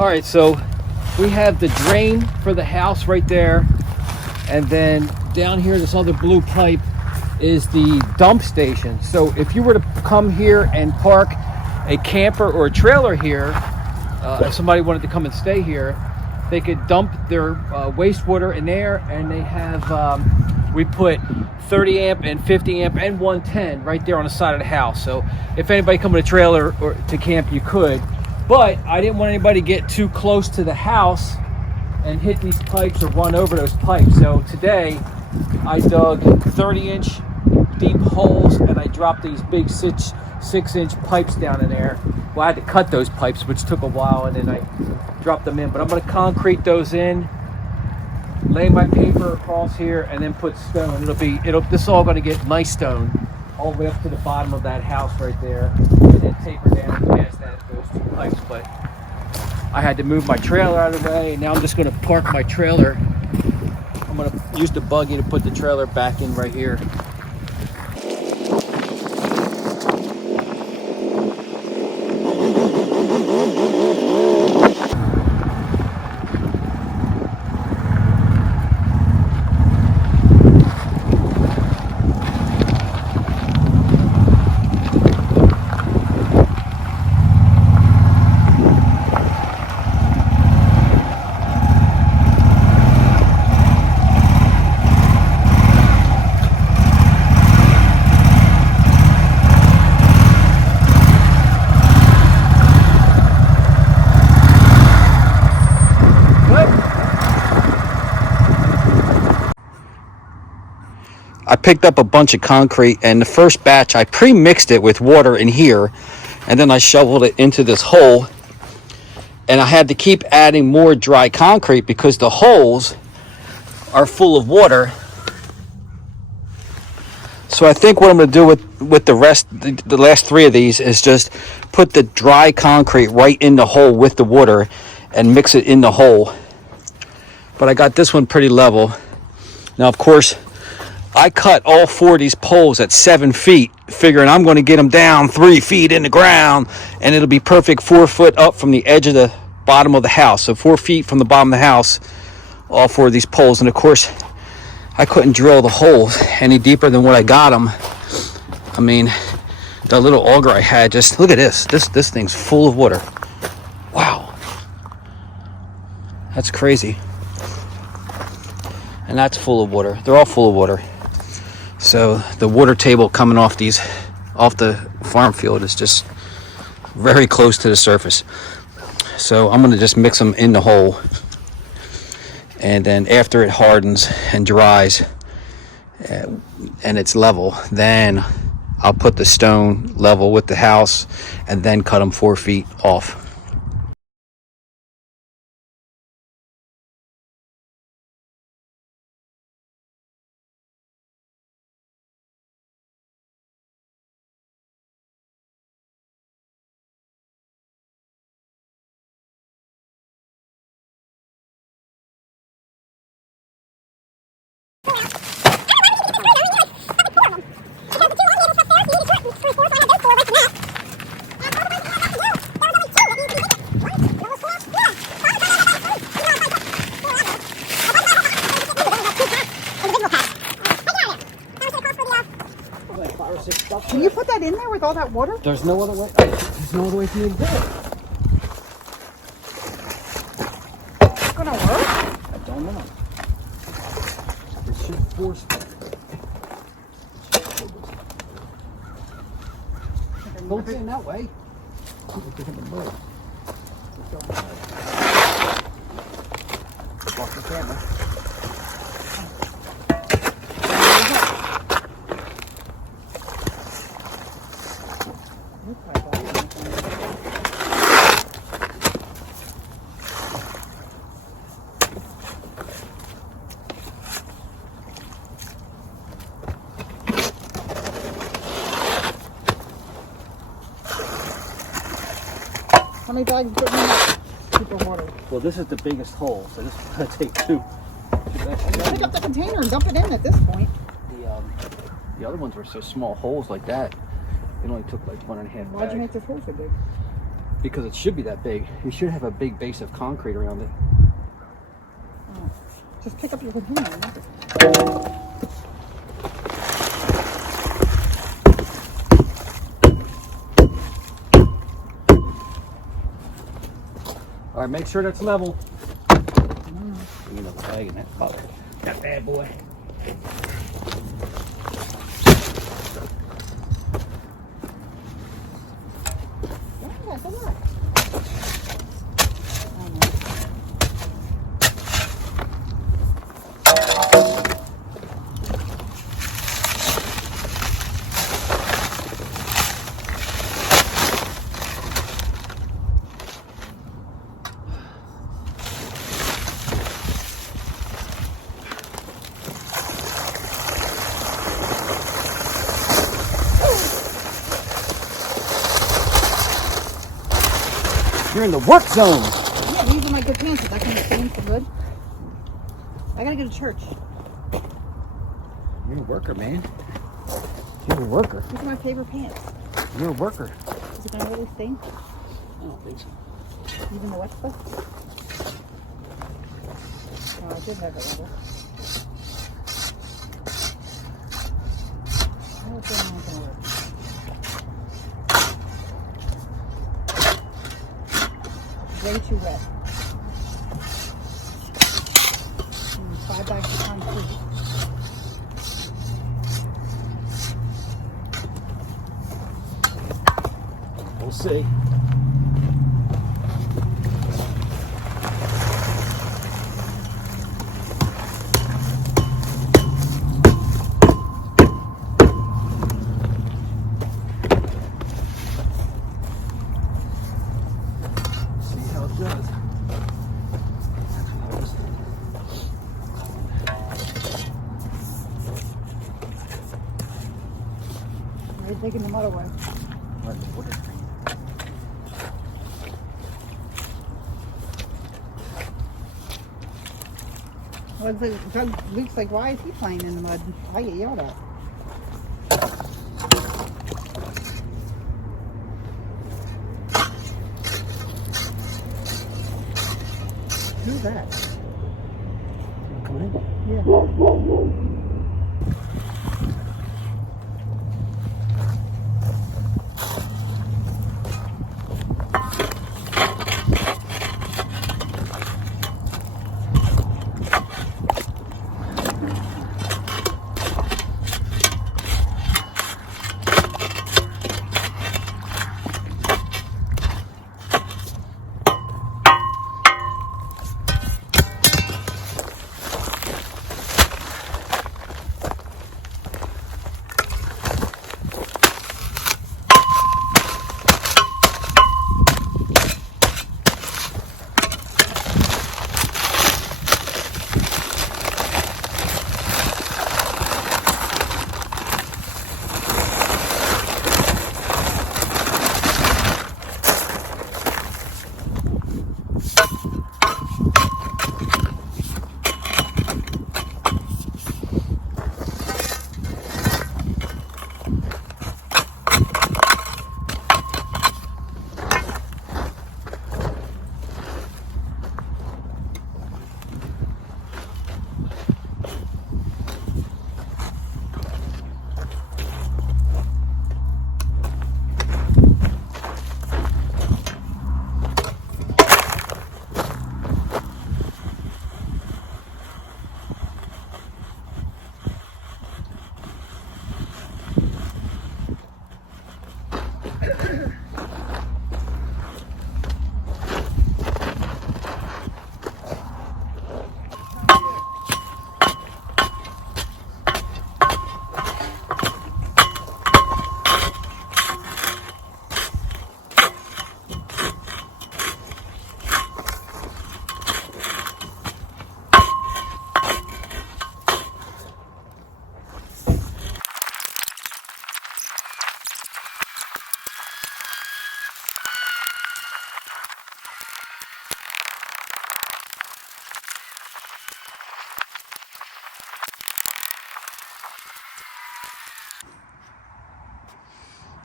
All right, so we have the drain for the house right there, and then down here, this other blue pipe is the dump station. So if you were to come here and park a camper or a trailer here, if somebody wanted to come and stay here, they could dump their wastewater in there, and they have, we put 30 amp and 50 amp and 110 right there on the side of the house. So if anybody come with a trailer or to camp, you could. But I didn't want anybody to get too close to the house and hit these pipes or run over those pipes. So today I dug 30-inch deep holes, and I dropped these big 6-inch pipes down in there. Well, I had to cut those pipes, which took a while, and then I dropped them in. But I'm going to concrete those in, lay my paper across here, and then put stone. This is all going to get nice stone all the way up to the bottom of that house right there, and then taper down past those two pipes. But I had to move my trailer out of the way, and now I'm just going to park my trailer. I'm going to use the buggy to put the trailer back in right here. I picked up a bunch of concrete, and the first batch I pre-mixed it with water in here, and then I shoveled it into this hole, and I had to keep adding more dry concrete because the holes are full of water. So I think what I'm going to do with the rest, the last 3 of these, is just put the dry concrete right in the hole with the water and mix it in the hole. But I got this one pretty level. Now, of course, I cut all 4 of these poles at 7 feet, figuring I'm going to get them down 3 feet in the ground, and it'll be perfect 4 foot up from the edge of the bottom of the house. So 4 feet from the bottom of the house, all 4 of these poles. And of course, I couldn't drill the holes any deeper than what I got them. I mean, the little auger I had, just look at this. This thing's full of water. Wow. That's crazy. And that's full of water. They're all full of water. So the water table coming off the farm field is just very close to the surface. So I'm going to just mix them in the hole, and then after it hardens and dries and it's level, then I'll put the stone level with the house and then cut them 4 feet off. Can you put that in there with all that water? There's no other way. There's no other way for me to do it. It's gonna work? I don't know. It should force me. Don't stand that way. Off the camera. How many bags put in that? Super water. Well, this is the biggest hole, so this is going to take 2. Pick up the container and dump it in at this point. The other ones were so small holes like that. It only took like 1.5 bags. Why'd you make this hole so big? because it should be that big. You should have a big base of concrete around it. Oh. Just pick up your container. All right, make sure that's level. You know, bag in that bad boy. Yeah, good luck. You're in the work zone. Yeah, these are my good pants. Is that going to change for good? I got to go to church. You're a worker, man. You're a worker. These are my favorite pants. You're a worker. Is it going to really sting? I don't think so. Even the wet stuff? Oh, I did have it level. I don't think it's going to work. Way too wet. 5 bags of concrete. We'll see. We're taking the mud away. Well, Luke's like, why is he playing in the mud? I get yelled at. Who's that? Come in. Yeah.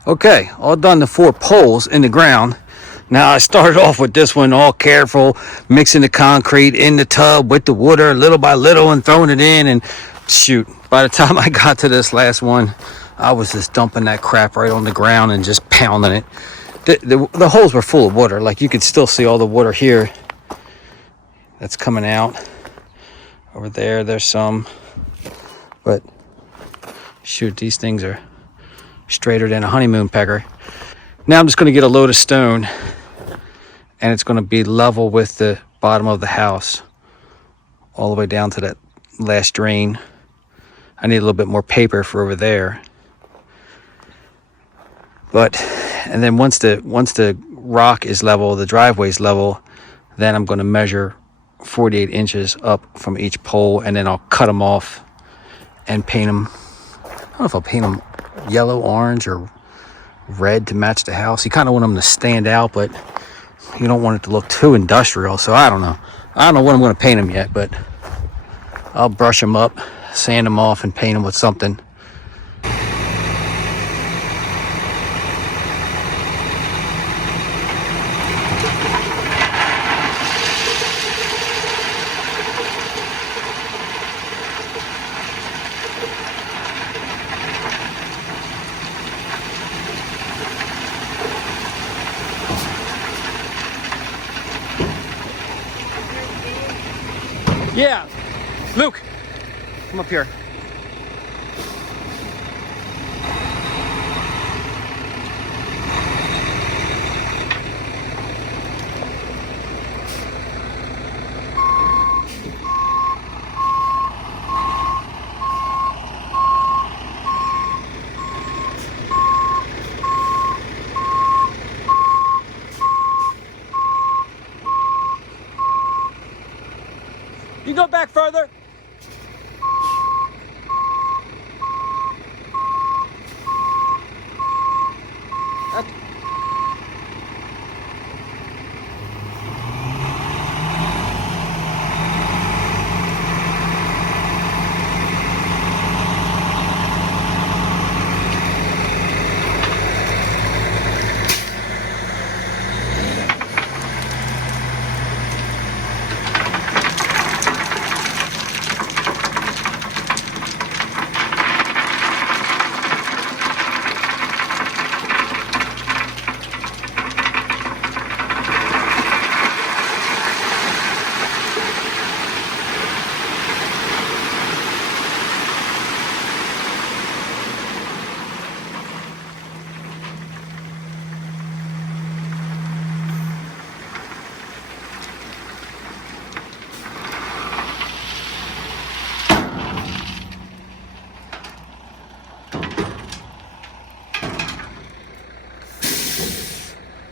Okay, all done the 4 poles in the ground. Now I started off with this one all careful, mixing the concrete in the tub with the water little by little and throwing it in, and shoot, by the time I got to this last one, I was just dumping that crap right on the ground and just pounding it. The holes were full of water. Like, you could still see all the water here that's coming out. Over there, there's some. But shoot, these things are straighter than a honeymoon pecker. Now I'm just going to get a load of stone, and it's going to be level with the bottom of the house all the way down to that last drain. I need a little bit more paper for over there. But, and then once the rock is level, the driveway's level, then I'm going to measure 48 inches up from each pole, and then I'll cut them off and paint them. I don't know if I'll paint them yellow, orange, or red to match the house. You kind of want them to stand out, but you don't want it to look too industrial. So I don't know what I'm going to paint them yet, but I'll brush them up, sand them off, and paint them with something. Yeah, Luke, come up here. You go back further.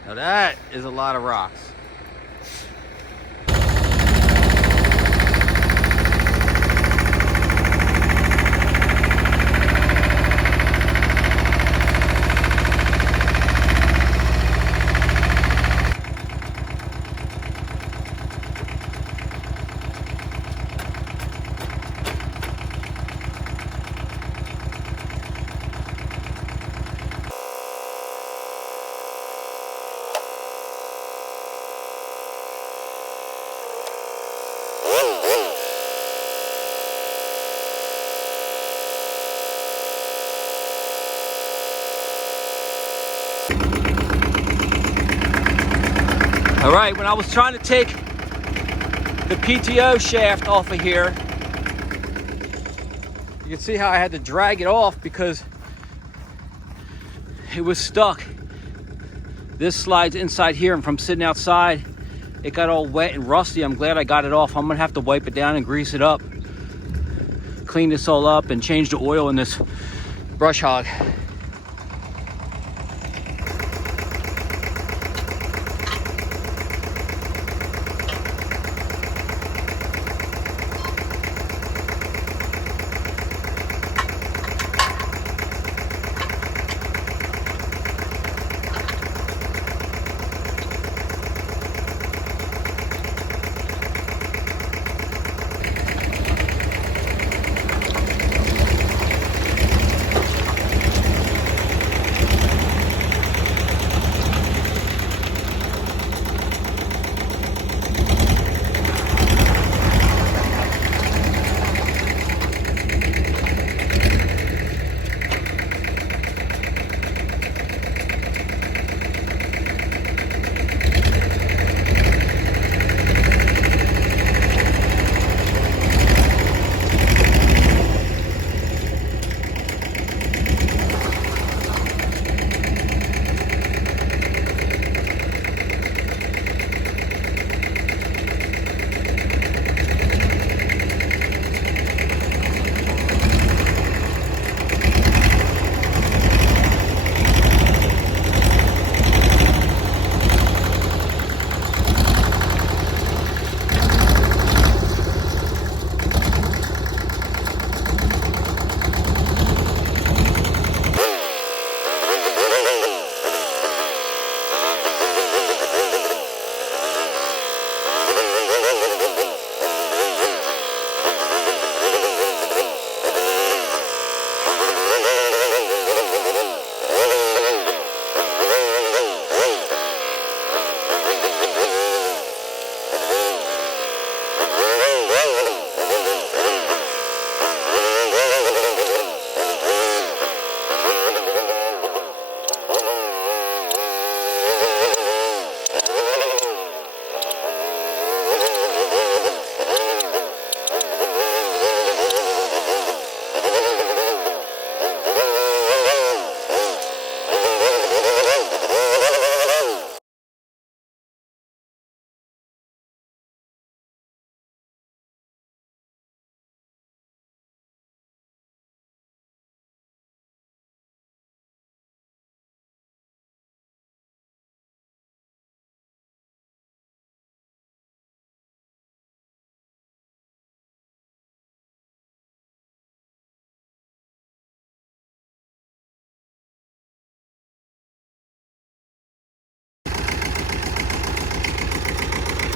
Now that is a lot of rocks. All right, when I was trying to take the PTO shaft off of here, you can see how I had to drag it off because it was stuck. This slides inside here, and from sitting outside, it got all wet and rusty. I'm glad I got it off. I'm gonna have to wipe it down and grease it up, clean this all up, and change the oil in this brush hog.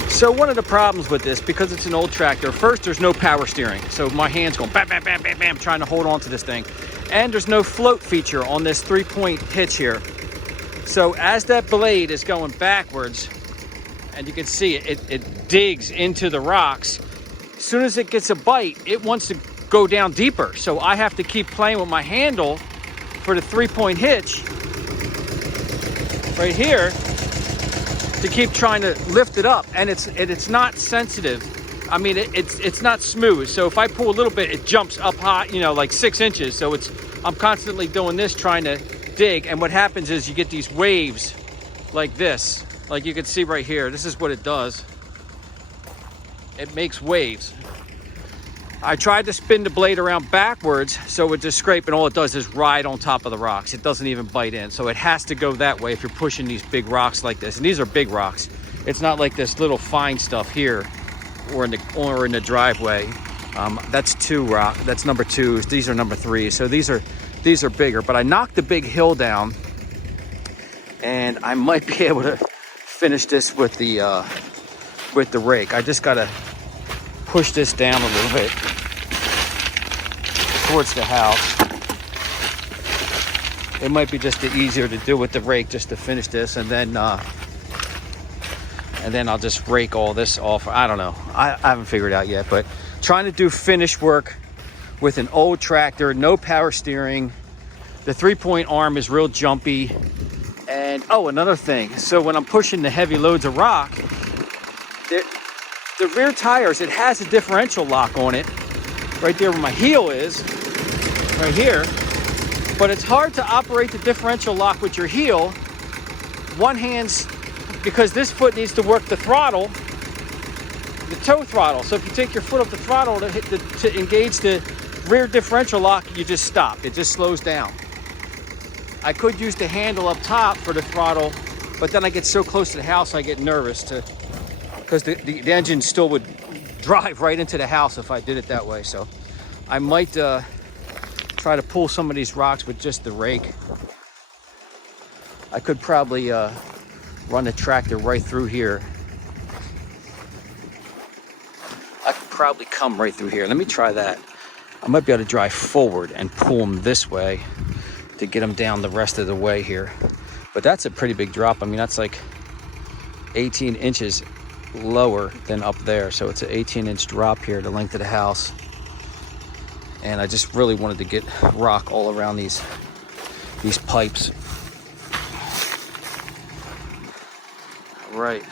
So one of the problems with this, because it's an old tractor, first there's no power steering. So my hand's going bam, bam, bam, bam, bam, trying to hold on to this thing. And there's no float feature on this 3-point hitch here. So as that blade is going backwards, and you can see it digs into the rocks, as soon as it gets a bite, it wants to go down deeper. So I have to keep playing with my handle for the 3-point hitch right here to keep trying to lift it up, and it's not sensitive. I mean, it's not smooth. So if I pull a little bit, it jumps up high, you know, like 6 inches. So I'm constantly doing this, trying to dig, and what happens is you get these waves like this, like you can see right here. This is what it does. It makes waves. I tried to spin the blade around backwards, so it would just scrape, and all it does is ride on top of the rocks. It doesn't even bite in. So it has to go that way if you're pushing these big rocks like this. And these are big rocks. It's not like this little fine stuff here or in the driveway. That's 2 rock. That's number 2s. These are number 3s. So these are bigger. But I knocked the big hill down, and I might be able to finish this with the rake. I just gotta push this down a little bit towards the house. It might be just easier to do with the rake, just to finish this, and then I'll just rake all this off. I don't know. I haven't figured it out yet, but trying to do finish work with an old tractor, no power steering. The 3-point arm is real jumpy. And oh, another thing. So when I'm pushing the heavy loads of rock, the rear tires, it has a differential lock on it, right there where my heel is, right here. But it's hard to operate the differential lock with your heel. One hand's, because this foot needs to work the throttle, the toe throttle. So if you take your foot off the throttle to engage the rear differential lock, you just stop. It just slows down. I could use the handle up top for the throttle, but then I get so close to the house, I get nervous because the engine still would drive right into the house if I did it that way. So I might try to pull some of these rocks with just the rake. I could probably run the tractor right through here. I could probably come right through here. Let me try that. I might be able to drive forward and pull them this way to get them down the rest of the way here. But that's a pretty big drop. I mean, that's like 18 inches lower than up there. So it's an 18-inch drop here, the length of the house. And I just really wanted to get rock all around these pipes. Right.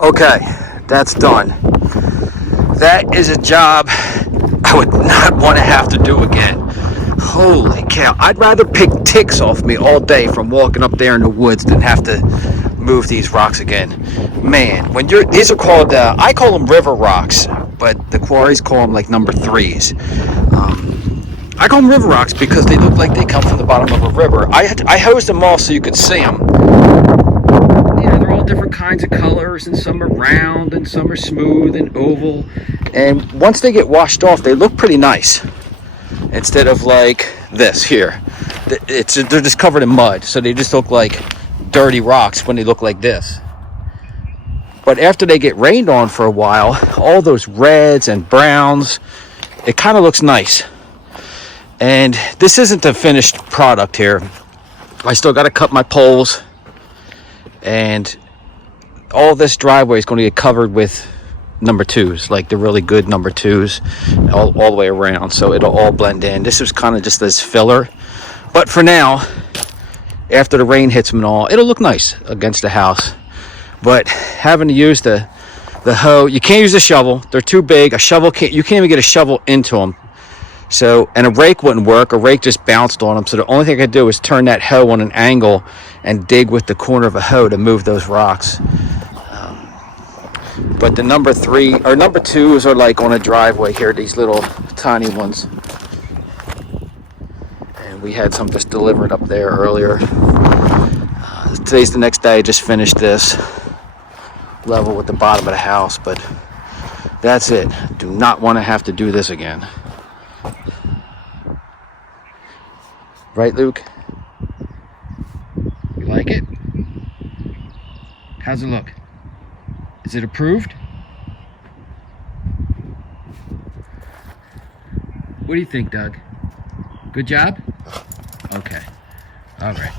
Okay, that's done. That is a job I would not want to have to do again. Holy cow. I'd rather pick ticks off me all day from walking up there in the woods than have to move these rocks again. Man, when these are called, I call them river rocks, but the quarries call them like number 3s. I call them river rocks because they look like they come from the bottom of a river. I hosed them all so you could see them. You know, they're all different kinds of colors, and some are round, and some are smooth and oval. And once they get washed off, they look pretty nice. Instead of like this here. They're just covered in mud, so they just look like dirty rocks when they look like this. But after they get rained on for a while, all those reds and browns, it kind of looks nice. And this isn't the finished product here. I still got to cut my poles, and all this driveway is going to get covered with number 2s, like the really good number 2s, all the way around, so it'll all blend in. This was kind of just this filler, but for now, after the rain hits them and all, it'll look nice against the house. But having to use the hoe, you can't use a shovel, they're too big. A shovel you can't even get a shovel into them. So, and a rake wouldn't work. A rake just bounced on them. So the only thing I could do is turn that hoe on an angle and dig with the corner of a hoe to move those rocks. But the number 3 or number 2s are like on a driveway here, these little tiny ones. And we had some just delivered up there earlier. Today's the next day. I just finished this level with the bottom of the house, but that's it. Do not want to have to do this again. Right, Luke? You like it? How's it look? Is it approved? What do you think, Doug? Good job? Okay. All right.